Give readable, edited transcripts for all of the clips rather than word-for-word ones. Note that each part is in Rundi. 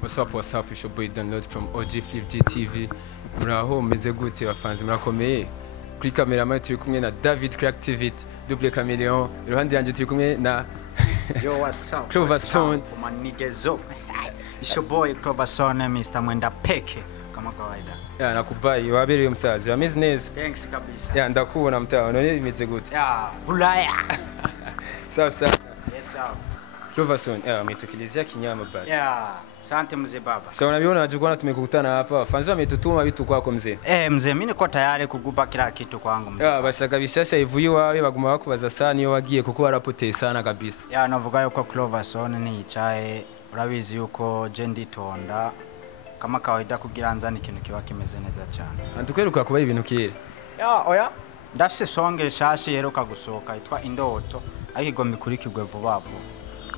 What's up? It's your boy Download from OG Flip GTV. Muraho meze gute bafanzi murakomeye. Kuri cameraman turi kumwe na David Creativity, Double Chameleon. Iruhande yanjye turi kumwe na Yo, what's up? Cloverson. Manigezo. It's your boy Cloverson, Mr. Mwenda Peke. Kama kawaida. Ya nakubai wabereye umusazi. Ameze neza. Thanks kabisa. Ya ndakubona mtawa. None bimeze gute? Ya, Bulaya. Sawa. Yes, sir. Cloverson, umetukelezea kinyama basi. Ya, asante mzee baba. Sasa unaviona jukwana tumekukutana hapa. Fanzo ametutuma vitu kwako mzee. Mzee mimi niko tayari kukupa kila kitu kwangu mzee. Ya bashaka bishasha ivuye wawe baguma bakubaza sana iyo wagiye kuko warapoteye sana kabisa. Ya navuga yuko Cloverson ni icaye urabizi yuko je nditonda kama kawaida kugira nzana ikintu kiba kimeze neza cyane. Antukweruka kuba ibintu kire. Ya oya ndafise songe shashi yeruka gusohoka itwa Indoto ayigomba ikurikirwe vuba vuba.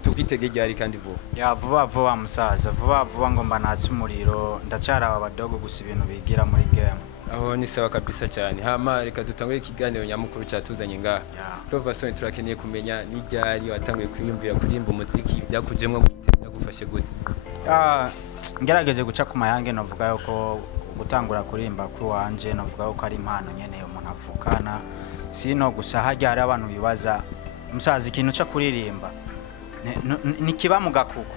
Tukitege ryari kandi vuba. Ya vuba musaza vuba ngomba natse umuriro ndacara abadogo gusa ibintu bigira muri game. Aho ni sawa kabisa cyane. Hama reka dutangure ikiganiro nyamukuru cyatuzanye ngaha. Cloverson turakeneye kumenya ni ryari watanguye kwiyumvira kurimba umuziki byakujemwe gutera gufashe gute. Ngerageje guca ku mayange navuga yuko gutangura kurimba kuri wanje navuga yuko ari impano nyene umuntu avukana. Sino gusa hajya hari abantu bibaza musaza ikintu cyo kuririmba nikiba mu gakuku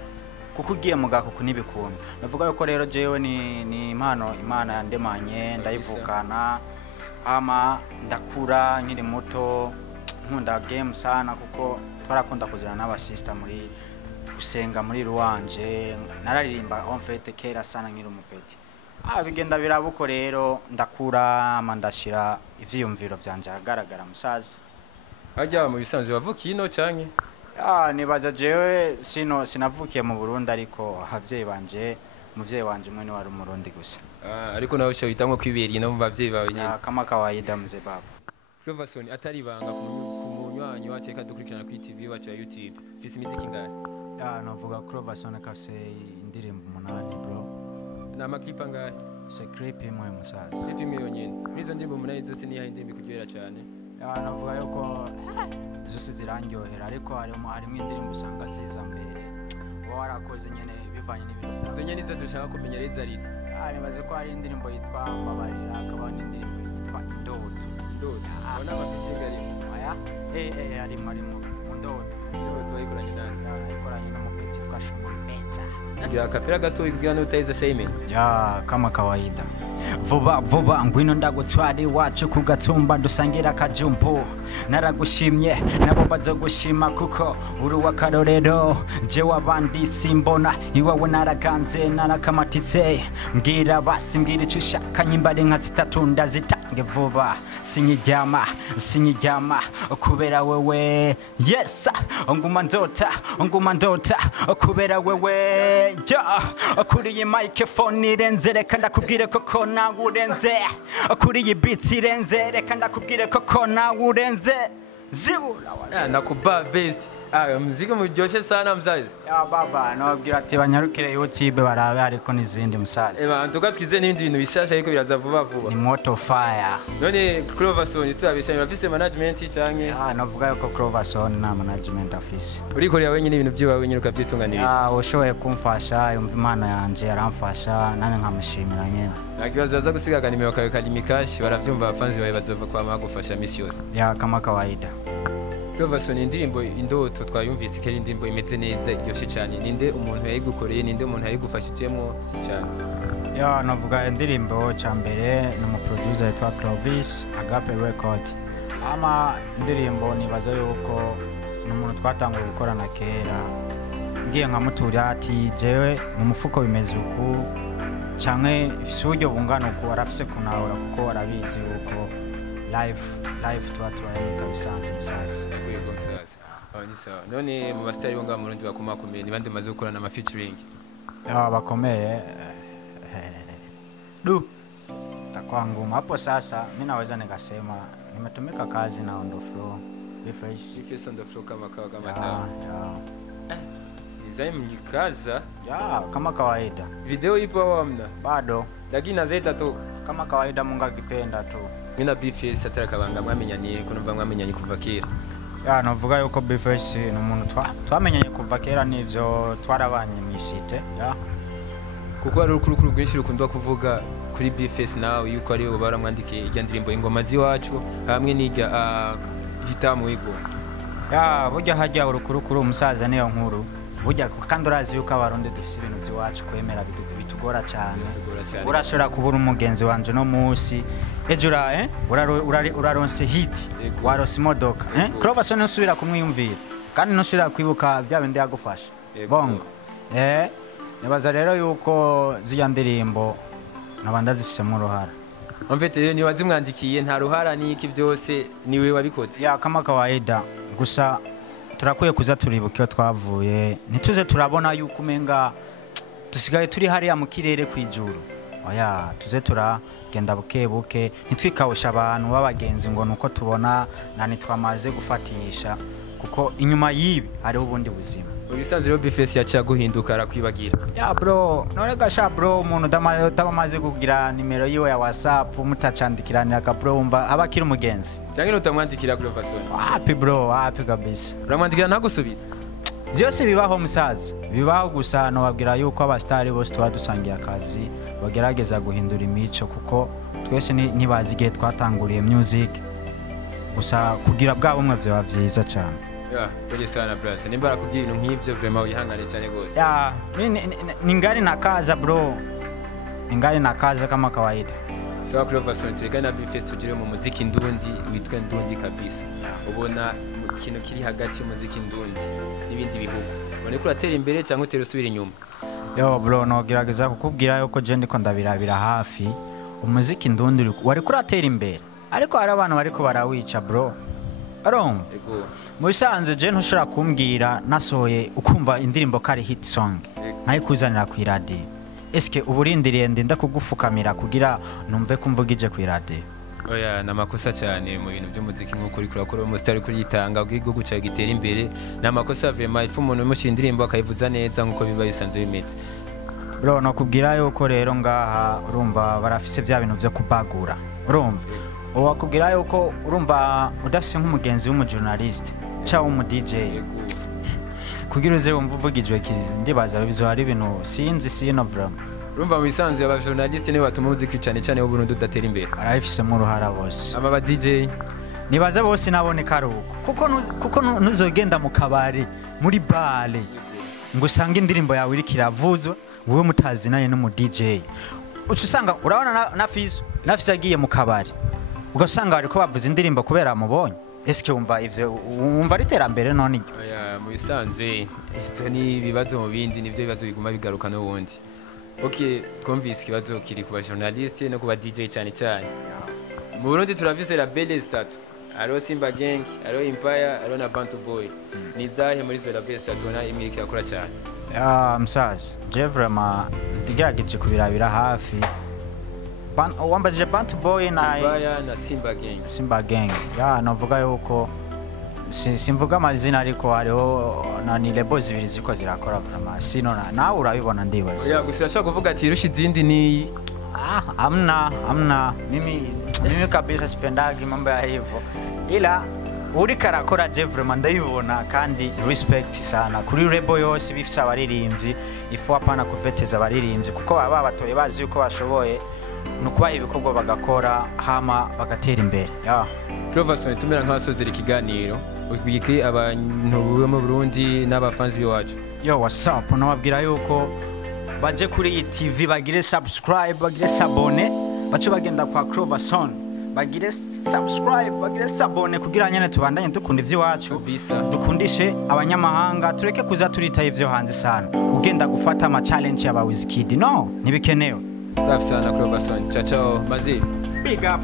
kuko ugiye mu gakuku nibikunda navuga yuko rero jewe ni impano Imana yandemanye ndayivukana ama ndakura nkiri muto nkunda game sana kuko twarakunda kuzana n'aba sister muri gusenga muri ruwanje nararirimba en fait kera sana nkiri umupeti bigenda birabuko rero ndakura ama ndashira ivyiyumviro byanje agaragara musaza hajya mu bisanzwe bavukiye ino canke nibaza jewe sinavukiye mu Burundi ariko abavyeyi banje muvyeyi wanje mwe ni wari umurundi gusa ariko nawe cyo hitamwe kwiberiye no mu bavyeyi bawe nyine kama kawaida mzee baba. Cloverson atari banga ku munywanyi wacu reka dukurikirana ku TV wacu ya YouTube fisi imiziki ngahe navuga Cloverson kafise indirimbo 8 bro na maklipa ngahe se clip imwe musaza clip imwe yonyene nizo ndirimbo 8 zose ni indirimbo kugera cyane navuga yuko zose zirangyohera ariko harimo indirimbo usanga ziza mbere warakoze nyene bivanye n'ibintu zenye nizo dushaka kumenya reza rita nibaze ko hari indirimbo yitwa Mbabarira akaba n'indirimbo yitwa Indoto ubona amafeaturing arimo Indoto wayikoranye nande ayikoranye n'umupeti twa Shumuri Meta ngira kapera gato kugira no utayiza shaymen kama kawaida vuba ngwino ndagutwari wacu kugatumba dusangira kajumpo naragushimye nabo bazogushima kuko uri wakarorero je wabandi simbona iwawe naraganze narakamatitse mbwira icushaka nyimbare nka zitatu ndazitange vuba sinyijyama kubera wewe yes nguma ndota kubera wewe kuri iyi microphone irenze reka ndakubwire koko nawe urenze kuri iyi beat irenze reka ndakubwire koko nawe urenze zibura nakuba best muziki muryoshye sana mzazi baba nababwira ati banyarukire YouTube barabe ariko nizindi musaza ntuka twize n'ibindi bintu bishasha ariko biraza vuba ni moto fire none Cloverson turabishanya bafise management canke navuga yuko Cloverson na management afise urikorera wenyine ibintu byiwawe wenyine ukavyitunganiriza ushoboye kumfasha yumva imana yanje aramfasha nane nkamushimira nyene nakibazo aza gusiga nimero kawe kalimikashi baravyumva abafanzi bawe bazova kwa magufasha misi yose kama kawaida. Cloverson indirimbo Indoto twayumvise keri indirimbo imeze neza iryoshe cyane ninde umuntu yayigukoreye ninde umuntu yayigufashijemo cyane navuga indirimbo cyambere ni mu producer yitwa Clovis Agape Record ama indirimbo nibaza yuko n'umuntu twatanguye gukorana kera ngiye nkamutura ati jewe mu mufuko bimeze uku canke ifise uburyo bungana uko arafise kunahura kuko arabizi uko live twatwaye bisanzwe musaza yego musaza ni sawa none mu bastari bonga mu rundi bakomakomeye ni bande maze gukorana ama featuring bakomeye takwanguma hapo sasa mimi naweza nikasema nimetumika kazi na on the floor Face on the floor kama Zaim mjikaza kama kawaida video ipo au hamna bado lakini nazaita tu kama kawaida Mungu akipenda tu mina Bface atara kabanga mwamenyaniye kunumva mwamenyanye kuva kera navuga yuko Bface n'umuntu twamenyanye kuva kera nivyo twarabanye mu isite kuko hari urukuru rwinshi rukundwa kuvuga kuri Bface nawe yuko ari bo baramwandikiye irya ndirimbo ingoma z'iwacu hamwe n'irya hitamu wigo. Ya burya hajya urukuru umusaza niyo nkuru burya kandi urazi yuko abarundi dufite ibintu by'iwacu kwemera bitugora cyane. Urashobora kubura umugenzi wanje no munsi ejura uraronse hit waronse imodoka Cloverson usubira kumwiyumvira kandi nusubira kwibuka bya bindi yagufasha bongo nibaza rero yuko ziya ndirimbo nabanda zifisemo uruhara. En fait ni wazimwandikiye nta ruhara niki byose niwe wabikoze ya kama kawaida gusa turakwiye kuza turibuka iyo twavuye ntituze turabona yuko umenga dusigaye turi hariya mu kirere kwijuru oya tuze turagenda buke ntitwikawusha abantu b'abagenzi ngo nuko tubona nani twamaze gufatisha kuko inyuma yibi hariho ubundi buzima. Ubisanzwe rero Bface yacha guhinduka arakwibagira ya bro none gasha bro umuntu utamaze kugira nimero yiwe ya WhatsApp mutacandikiranira ka bro umva abakira umugenzi cyangwa nutamwandikira Cloverson happy bro happy kabisa uramwandikira ntagusubiza byose bibaho musaza bibaho gusa no babwira yuko abastari bose twadusangiye akazi bagerageza guhindura imico kuko twese nibazi igihe twatanguriye music gusa kugira bwa bumwe byo bavyiza cyane. Ya kuri sana brother nimbara kugira ibintu nk'ibyo vraiment wihangane cyane gose ya ningali nakaza bro ningali nakaza kama kawaida. So Cloverson tegana Bface tugire mu muziki ndundi witwa ndundi kabisa ubona ikintu kiri hagati y'umuziki ndundi n'ibindi bihugu ubone ko uratera imbere cyangwa utera usubira inyuma. Yo bro no gerageza kukubwira yuko je ndiko ndabirabira hafi umuziki ndundi wari kuratera imbere ariko hari abantu bariko barawica bro arom mu bisanzwe je ntushobora kumbwira nasohoye ukumva indirimbo kari hit song nkayikuzanira ku radio eske uburindiriye ndenda kugufukamira kugira numve kumvugije ku radio. Oya namakosa cyane mu bintu by'umuziki nk'uko uri kurakora umusitari kuri yitanga ubwigo guca gitera imbere namakosa vraiment ifu umuntu umushira indirimbo akayivuza neza nk'uko biba bisanzwe bimeze bro no kubwira yuko rero ngaha urumva barafise bya bintu byo kubagura urumva wakubwira yuko urumva udafise nk'umugenzi w'umujournalist cyangwa umu DJ kugira uze wumva uvugijwe ndibaza bizo hari ibintu sinzi sino vraiment urumva mu bisanzwe aba journalist ne batuma umuziki cyane wo Burundi udatera imbere arafise mu ruhara bose aba DJ nibaza bose naboneka ruko kuko nuzogenda mu kabare muri bale ngo usange indirimbo yawe iri kiravuzwa wowe mutazi naye no mu DJ ucusanga urabona nafise agiye mu kabare ugasanga ariko bavuza indirimbo kubera amubonye eske wumva ivyo wumva riterambere none oya mu bisanzwe isto ni bibazo mu bindi nivyo bibazo biguma bigaruka no wundi. Okay twumvise ikibazo kiri ku ba journalist no ku ba DJ cyane mu Burundi turavise la belle statue aro Simba Gang aro Empire aro na Bantu Boy ni zahe muri zo la belle statue na imiki yakora cyane msazi je vraiment ndigerageje kubirabira hafi wambaje Bantu Boy na Empire na Simba Gang ya navuga yuko simvuga amazina ariko hariho ni lebo zibiri ziko zirakora vraiment sino nawe urabibona ndibaza. Oya gusa ashaka kuvuga ati rushi zindi ni amna mimi kabisa sipendagi mambo ya hivyo ila uri karakora je vraiment ndabibona kandi respect sana kuri lebo yose bifisa abaririmbyi ifu apana kuveteza abaririmbyi kuko baba batoye bazi yuko bashoboye nukuba ibikorwa bagakora hama bagatera imbere ya Cloverson tumera nk'asozera ikiganiro ubwike abantu bo mu Burundi n'abafanzi biwacu. Yo what's up nababwira yuko baje kuri iyi TV bagire subscribe bagire sabone bace bagenda kwa Cloverson bagire subscribe bagire sabone kugira nyene tubandanye dukunda ivy'iwacu dukundishe abanyamahanga tureke kuza turita ivyo hanze sana ugenda gufata ama challenge y'aba Wizkid no nibikenewe. Safi sana Cloverson ciao mazi big up.